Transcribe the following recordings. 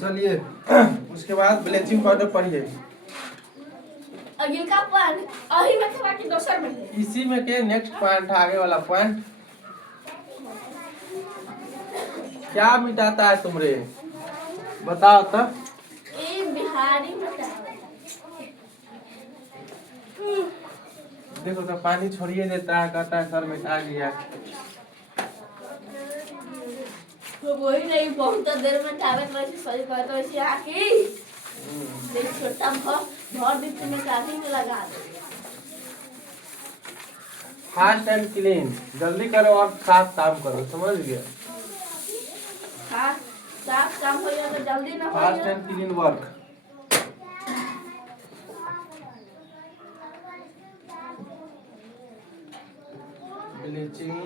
चलिए उसके बाद ब्लीचिंग पाउडर पड़िए। अगिल का पॉइंट अही में था कि दोसर में है। इसी में के नेक्स्ट पॉइंट आगे वाला पॉइंट क्या मिटाता है तुमरे, बताओ तो। ए बिहारी मिटा। देखो तो पानी छोड़िए देता है, कहता है सर मिटा गया। तो वही नहीं बहुत देर में टावे वैसे सही कहते वैसे आके देख छोटा भर दिन में काफी में लगा दे। फास्ट एंड क्लीन, जल्दी करो और साफ काम करो, समझ गए। साफ काम हो जाए तो जल्दी ना हो फास्ट जाए। And clean work. Bleaching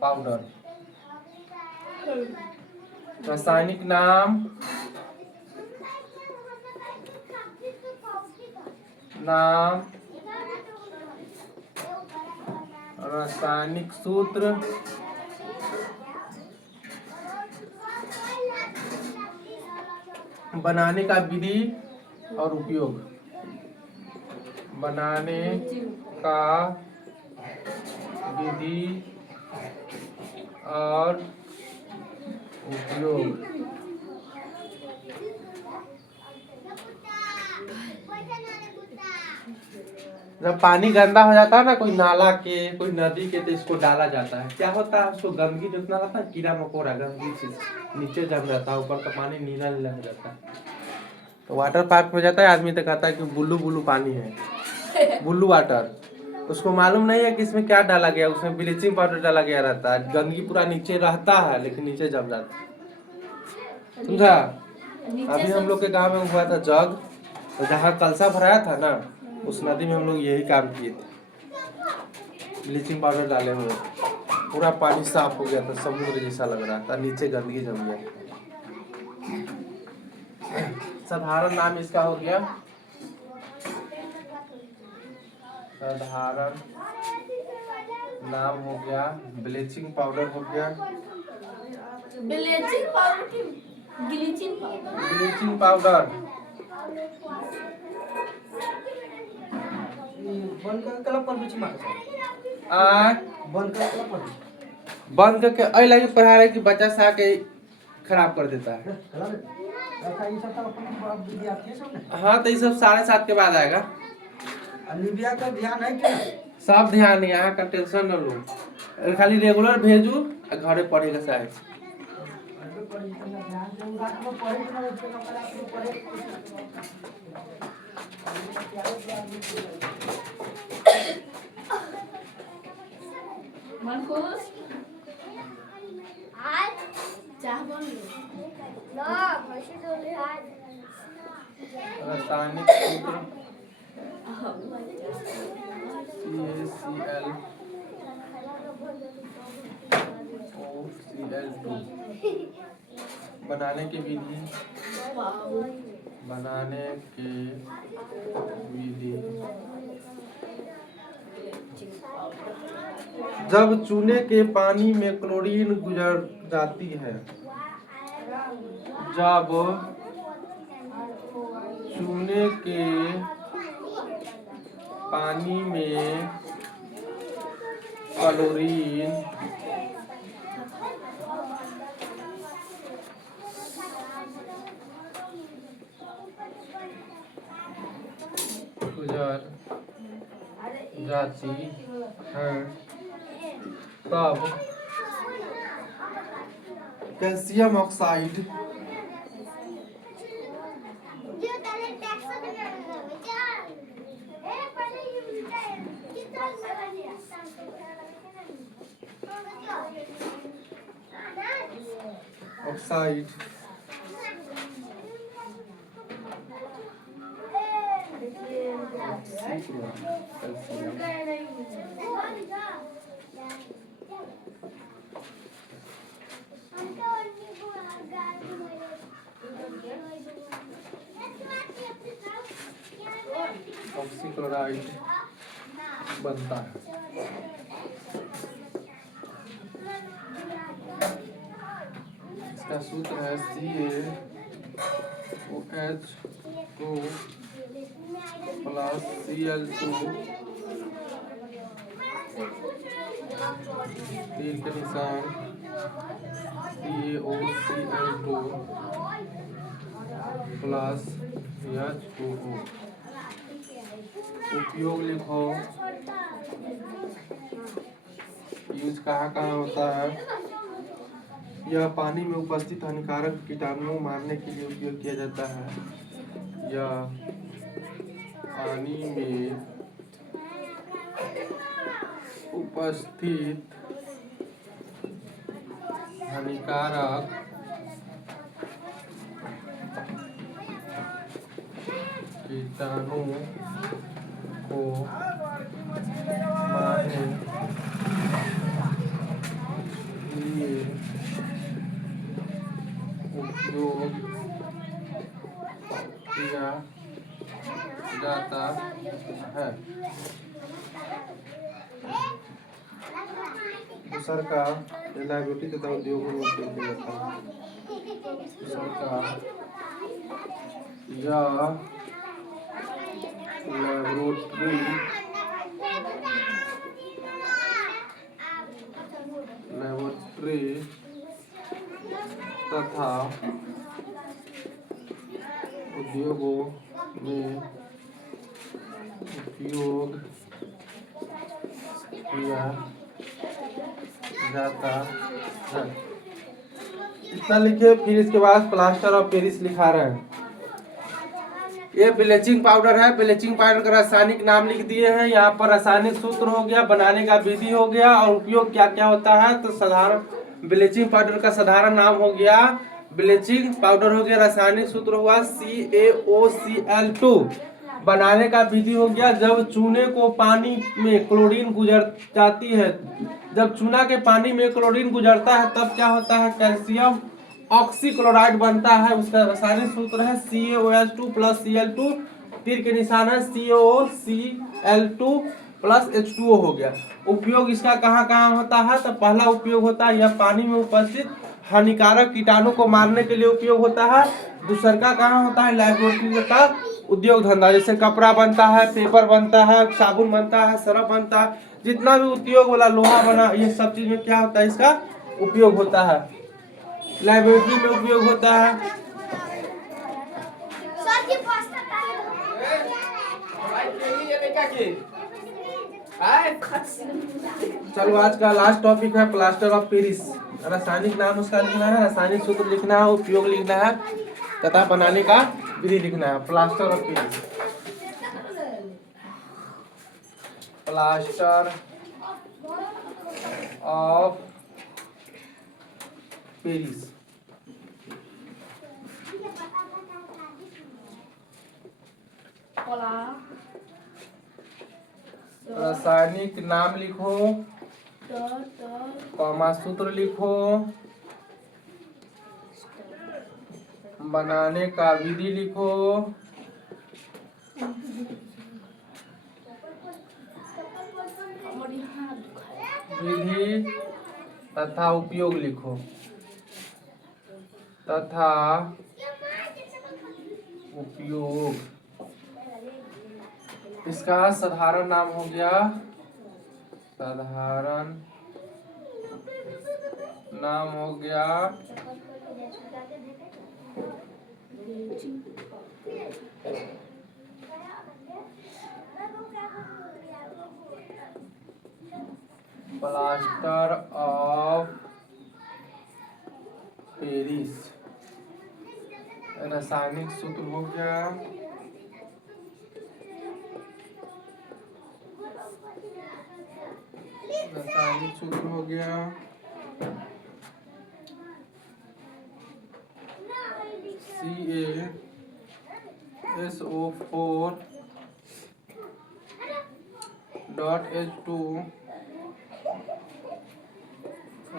powder, रासायनिक नाम, रासायनिक सूत्र, बनाने का विधि और उपयोग, बनाने का विधि और उपयोग। जब पानी गंदा हो जाता है ना, कोई नाला के कोई नदी के, तो इसको डाला जाता है। क्या होता है, उसको गंदगी जितना रहता है, कीड़ा मकोड़ा गंदगी चीज नीचे जम जाता है, ऊपर का पानी नीला नीला हो जाता है। तो वाटर पार्क में जाता है आदमी तो कहता है कि बुल्लू बुल्लू पानी है, बुल्लू वाटर। उसको मालूम नहीं है कि इसमें क्या डाला गया, उसमें ब्लीचिंग पाउडर डाला गया रहता है। गंदगी पूरा नीचे रहता है लेकिन नीचे जम जाता है, समझा। अभी हम लोग के गांव में हुआ था जग, तो जहाँ कलसा भराया था ना, उस नदी में हम लोग यही काम किए थे। ब्लीचिंग पाउडर डाले हुए पूरा पानी साफ हो गया था, समुद्र जैसा लग रहा था, नीचे गंदगी जम गया। साधारण नाम इसका हो गया, साधारण नाम हो गया ब्लीचिंग पाउडर हो गया। ब्लीचिंग पाउडर की ब्लीचिंग पाउडर। ब्लीचिंग पाउडर बंद करके ऐ लगी पढ़ा रहे कि बच्चा सा के खराब कर देता है। हाँ तो ये सब 7:30 के बाद आएगा। निविया का ध्यान है क्या? सब ध्यान है, यहाँ का टेंशन न लो, खाली रेगुलर भेजू घरे पढ़ेगा शायद। मनकुश आज चाह बन लो खुशी तो ले आज रासायनिक सूत्र CaCl2। बनाने की विधि, बनाने के विधि। जब चूने के पानी में क्लोरीन गुजर जाती है, जब चूने के पानी में क्लोरीन गुजर जाती है, तब कैल्शियम ऑक्साइड ऑक्साइड ऑक्सीक्लोराइड बनता है। इसका सूत्र है CaOH2 प्लस Cl2 तीर के निशान CaOCl2 प्लस H2O। उपयोग लिखो। यूज कहाँ कहाँ होता है। यह पानी में उपस्थित हानिकारक कीटाणुओं मारने के लिए उपयोग किया जाता है। यह पानी में उपस्थित हानिकारक कीटाणु को मारने के लिए उपयोग किया जाता है। दूसर का लाइब्रेटी तथा उद्योगों में उपयोग किया जाता है। दूसर का यह लेबोरेटरी तथा उद्योगों में उपयोग किया जाता है। इतना लिखे। फिर इसके बाद प्लास्टर ऑफ पेरिस लिखा रहे हैं। ये ब्लीचिंग पाउडर है। ब्लीचिंग पाउडर का रासायनिक नाम लिख दिए हैं। यहाँ पर रासायनिक सूत्र हो गया, बनाने का विधि हो गया और उपयोग क्या क्या होता है। तो साधारण ब्लीचिंग पाउडर का साधारण नाम हो गया ब्लीचिंग पाउडर हो गया। रासायनिक सूत्र हुआ CaOCl2। बनाने का विधि हो गया, जब चूने को पानी में क्लोरीन गुजर जाती है, जब चूना के पानी में क्लोरीन गुजरता है तब क्या होता है, कैल्शियम ऑक्सीक्लोराइड बनता है। उसका रासायनिक सूत्र है CaOH2 प्लस Cl2, तीर के निशान है CaOCl2 प्लस H2O हो गया। उपयोग इसका कहाँ कहाँ होता है। तो पहला उपयोग होता है, यह पानी में उपस्थित हानिकारक कीटाणु को मारने के लिए उपयोग होता है। दूसरा का कहाँ होता है, लैबोरेटरी का उद्योग धंधा, जैसे कपड़ा बनता है, पेपर बनता है, साबुन बनता है, सरफ बनता है, जितना भी उद्योग वाला लोहा बना, ये सब चीज में क्या होता है, इसका उपयोग होता है। लाइब्रेटरी में उपयोग होता है। चलो आज का लास्ट टॉपिक है प्लास्टर ऑफ पेरिस। रासायनिक नाम उसका लिखना है, रासायनिक सूत्र लिखना है, उपयोग लिखना है तथा बनाने का विधि लिखना है। Plaster of Paris. Plaster of Paris. रासायनिक नाम लिखो, कॉमा सूत्र लिखो, बनाने का विधि लिखो, विधि तथा उपयोग लिखो, तथा उपयोग। इसका साधारण नाम हो गया, साधारण नाम हो गया प्लास्टर ऑफ पेरिस। रासायनिक सूत्र हो गया, रासायनिक सूत्र हो गया CaSO4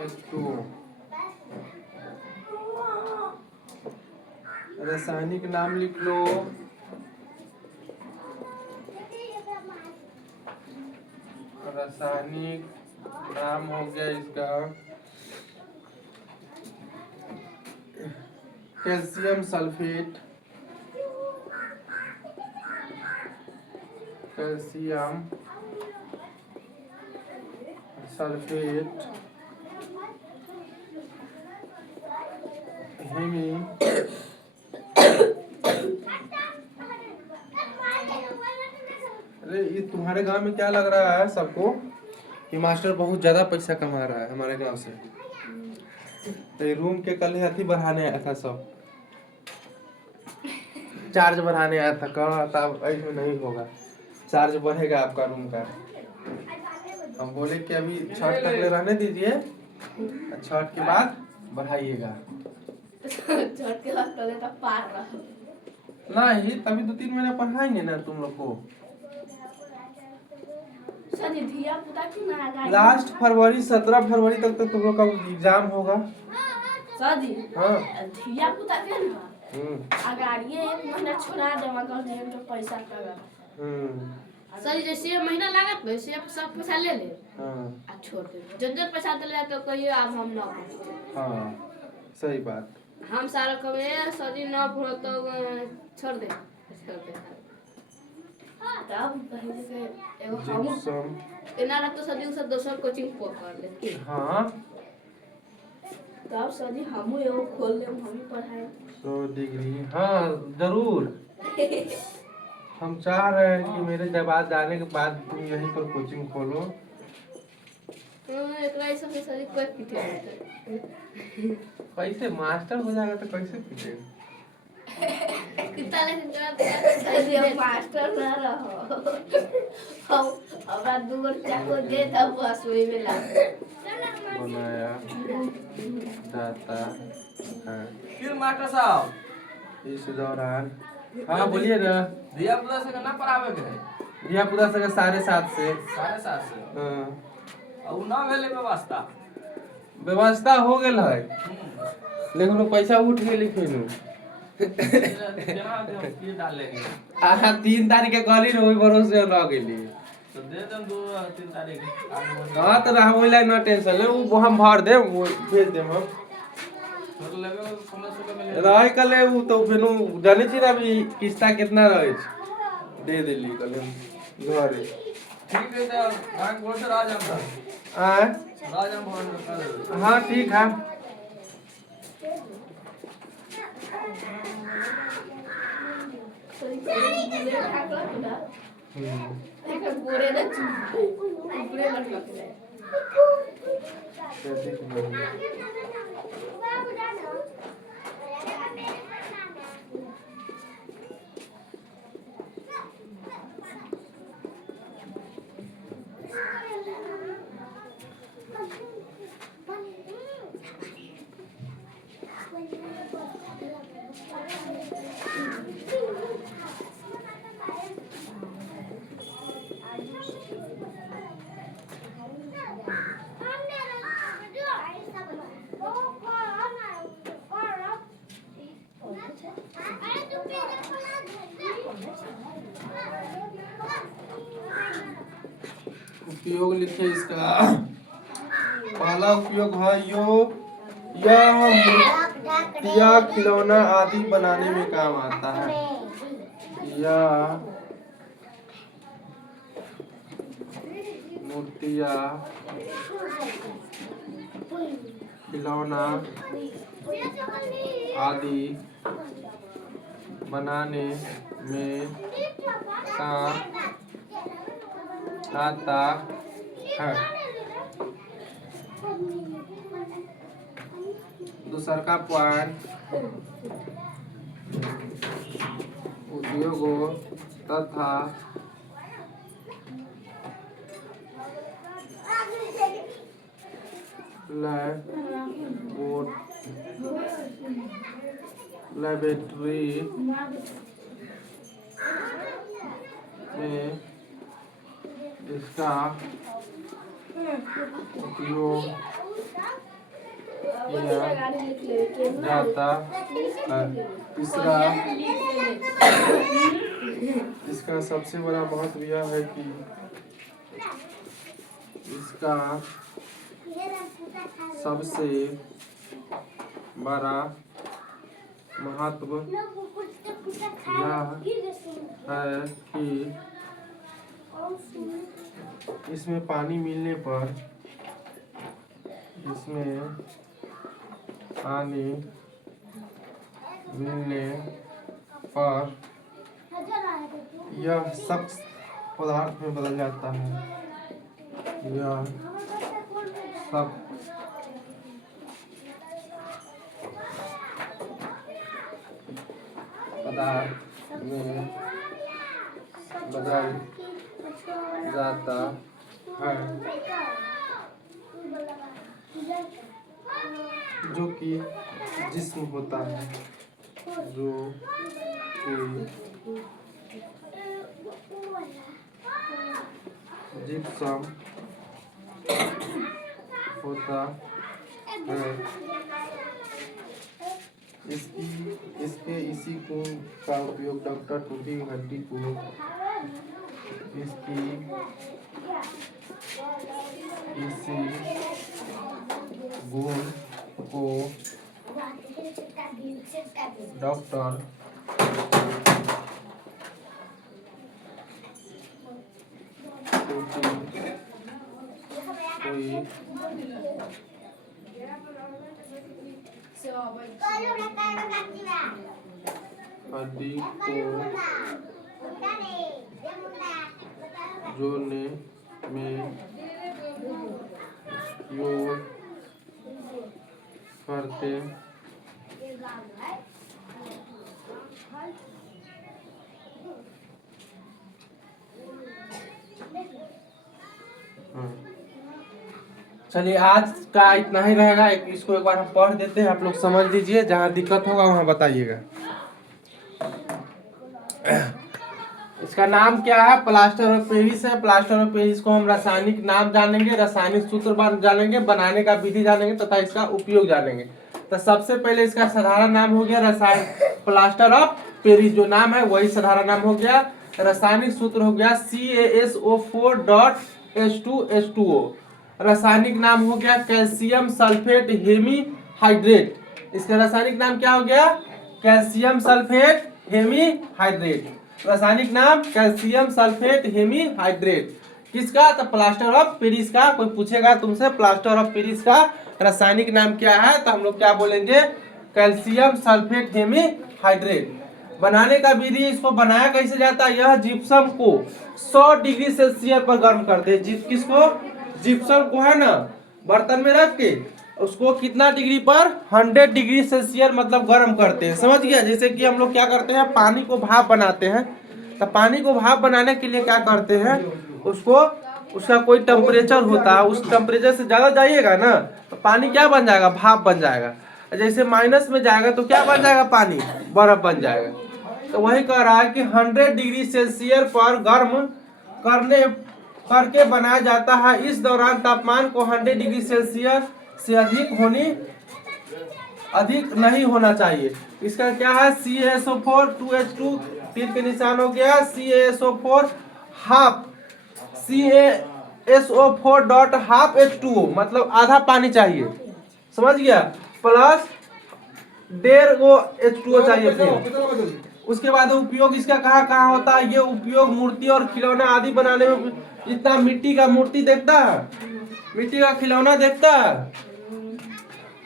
H2O। रासायनिक नाम लिख लो, रासायनिक नाम हो गया इसका कैल्शियम सल्फेट, कैल्शियम सल्फेट, हिमी, अरे ये तुम्हारे गांव में क्या लग रहा है सबको कि मास्टर बहुत ज्यादा पैसा कमा रहा है हमारे गांव से। तो ये रूम के कल अथी बढ़ाने आया था, सब चार्ज बढ़ाने आया था, कहा था ऐसे नहीं होगा, चार्ज बढ़ेगा आपका रूम का। हम बोले कि अभी छठ तक ले रहने दीजिए, छठ के बाद बढ़ाइएगा। छठ के बाद पहले तक पार रहा नहीं, तभी 2-3 महीना पढ़ाएंगे ना तुम लोग को। सनी धिया पुता की ना आगा लास्ट फरवरी 17 फरवरी तक तो तुम लोग का एग्जाम होगा। सदी हाँ। धिया पुता के ना हम्म अगाड़िए 1 महीना छोड़ा देवा कर दिए तो पैसा लगा। सर जैसे महीना लागत वैसे आप सब पैसा ले ले हाँ आ छोड़ दे जब पैसा दे तो कहिए अब हम ना पढ़ते। हाँ सही बात। हम सारा कमे सदी ना पढ़ो तो छोड़ दे तब पहले से एगो हम जिप्सम, इना रह तो सदी से दोसर कोचिंग पढ़ ले। हाँ तब सदी हमू एगो खोल ले हम ही पढ़ाए 100 डिग्री, हाँ जरूर। हम चाह रहे हैं कि मेरे जवाब जाने के बाद तुम यहीं पर कोचिंग खोलो। एकरा ऐसा से सदी कोई पीटे कैसे मास्टर हो जाएगा तो कैसे पीटेगा? कितना लेकिन सदी हम मास्टर ना रहो हम हमरा दूर चाको दे तब बस वही में लग बनाया जाता है फिर मास्टर साहब इस दौरान। हाँ बोलिए ना। धिया पुता से ना पढ़ावे के है दिया पूरा सके 7:30 से। 7:30 से हाँ। और ना भेले व्यवस्था व्यवस्था हो गेल है, लेकिन वो पैसा उठ गेली फिर केना दे की डाल लेंगे 3 तारीख के कहली ना, वही भरोसे रह गेली। तो दे दें 2-3 तारीख हाँ तो हम ओइला ना टेंशन ले, वो हम भर दे, वो भेज दे हम। तो लगे 1500 में ले रह कले वो तो फिर जाने छी ना अभी किस्ता कितना रहे छै, दे देली कल घरे। ठीक है तो बैंक बोल से राजम था आय राजम भवन में कर दे। हाँ ठीक है। सदी बुले ठाकला ना एक गोरे ना पूरे लग ले कैसे की उपयोग लिखे इसका। पहला उपयोग है यह मूर्तियाँ खिलौना आदि बनाने में काम आता है। यह मूर्तियाँ खिलौना आदि बनाने में काम आता है। दूसरा का पॉइंट उद्योगों तथा लेबोरेटरी में इसका उपयोग किया जाता है। तीसरा, इसका सबसे बड़ा महत्व यह है कि इसका सबसे बड़ा महत्व यह है कि इसमें पानी मिलने पर यह सख्त पदार्थ में बदल जाता है। यह सब पदार्थ में बदल जाता है, जो कि जिस्म होता है, जो कि जिप्सम होता है। इसी गुण का उपयोग डॉक्टर टूटी हड्डी को इसी गुण को डॉक्टर कोई हड्डी को जोड़ने में योग करते हैं। चलिए आज का इतना ही रहेगा। इसको एक बार हम पढ़ देते हैं, आप लोग समझ लीजिए, जहाँ दिक्कत होगा वहाँ बताइएगा। इसका नाम क्या है? प्लास्टर ऑफ पेरिस है। प्लास्टर ऑफ पेरिस को हम रासायनिक नाम जानेंगे, रासायनिक सूत्र जानेंगे, बनाने का विधि जानेंगे तथा इसका उपयोग जानेंगे। तो सबसे पहले इसका साधारण नाम हो गया रासायनिक प्लास्टर ऑफ पेरिस, जो नाम है वही साधारण नाम हो गया। रासायनिक सूत्र हो गया CaSO4.H2H2O। रासायनिक नाम हो गया कैल्शियम सल्फेट हेमीहाइड्रेट। इसका रासायनिक नाम क्या हो गया? Calcium sulphate hemihydrate. रासायनिक नाम कैल्शियम सल्फेट हेमीहाइड्रेट। किसका? तो प्लास्टर ऑफ पेरिस का। कोई पूछेगा तुमसे प्लास्टर ऑफ पेरिस का रासायनिक नाम क्या है, तो हम लोग क्या बोलेंगे? Calcium sulphate hemihydrate. बनाने का विधि, इसको बनाया कैसे जाता है? यह जिप्सम को 100 डिग्री सेल्सियस पर गर्म करते हैं। किसको? जिप्सम को है ना, बर्तन में रख के उसको कितना डिग्री पर? 100 डिग्री सेल्सियस मतलब गर्म करते हैं। समझ गया? जैसे कि हम लोग क्या करते हैं, पानी को भाप बनाते हैं, तो पानी को भाप बनाने के लिए क्या करते हैं, उसका कोई टेम्परेचर होता है, उस टेम्परेचर से ज़्यादा जाइएगा ना तो पानी क्या बन जाएगा? भाप बन जाएगा। जैसे माइनस में जाएगा तो क्या बन जाएगा? पानी बर्फ बन जाएगा। तो वही कह रहा है कि 100 डिग्री सेल्सियस पर गर्म करके बनाया जाता है। इस दौरान तापमान को 100 डिग्री सेल्सियस से अधिक नहीं होना चाहिए। इसका क्या है? CaSO4 2H2 तीर के निशान हो गया। CaSO4 हाफ CaSO4.half H2O मतलब आधा पानी चाहिए। समझ गया? प्लस 1.5 H2O चाहिए फिर। उसके बाद उपयोग इसका कहाँ होता है? ये उपयोग मूर्ति और खिलौना आदि बनाने में। जितना मिट्टी का मूर्ति देखता है, मिट्टी का खिलौना देखता है,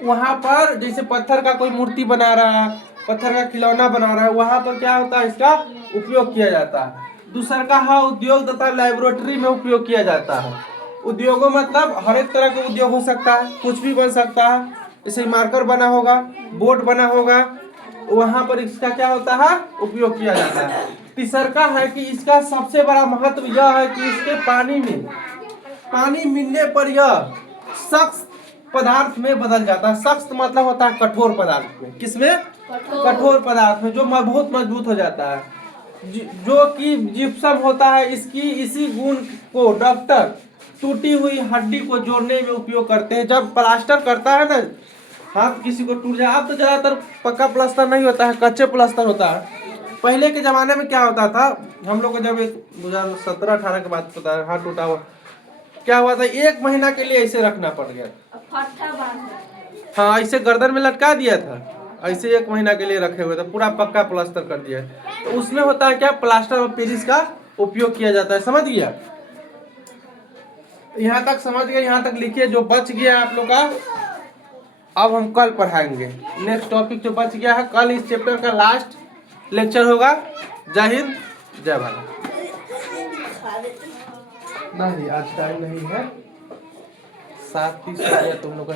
वहां पर जैसे पत्थर का कोई मूर्ति बना रहा है, पत्थर का खिलौना बना रहा है, वहां पर क्या होता है? इसका उपयोग किया जाता है। दूसरा का है उद्योग तथा लैबोरेटरी में उपयोग किया जाता है। उद्योगों मतलब हर एक तरह का उद्योग हो सकता है, कुछ भी बन सकता है। जैसे मार्कर बना होगा, बोर्ड बना होगा, वहां पर इसका क्या होता है? उपयोग किया जाता है। तीसरा का है कि इसका सबसे बड़ा महत्व यह है कि इसके पानी मिलने पर यह सख्त पदार्थ में बदल जाता है। सख्त मतलब होता है कठोर पदार्थ में। किसमें? कठोर पदार्थ में, जो बहुत मजबूत हो जाता है, जो कि जिप्सम होता है। इसी गुण को डॉक्टर टूटी हुई हड्डी को जोड़ने में उपयोग करते हैं। जब प्लास्टर करता है ना, हाथ किसी को टूट जाए, अब तो ज्यादातर पक्का प्लास्टर नहीं होता है, कच्चे प्लास्टर होता है। पहले के जमाने में क्या होता था, हम लोग को जब 2017-18 के बाद पता है हाथ टूटा हुआ, क्या हुआ था, 1 महीना के लिए ऐसे रखना पड़ गया। हाँ, ऐसे गर्दन में लटका दिया था, ऐसे 1 महीना के लिए रखे हुए थे, पूरा पक्का प्लास्टर कर दिया है। तो उसमें होता है क्या, प्लास्टर ऑफ पेरिस का उपयोग किया जाता है, समझ गया? यहाँ तक समझ गए, यहाँ तक लिखिए। जो बच गया आप लोग का अब हम कल पढ़ाएंगे। नेक्स्ट टॉपिक जो बच गया है, कल इस चैप्टर का लास्ट लेक्चर होगा। जय हिंद, जय भारत। नहीं आज टाइम नहीं है, 7:30 हो गया तुम लोग का।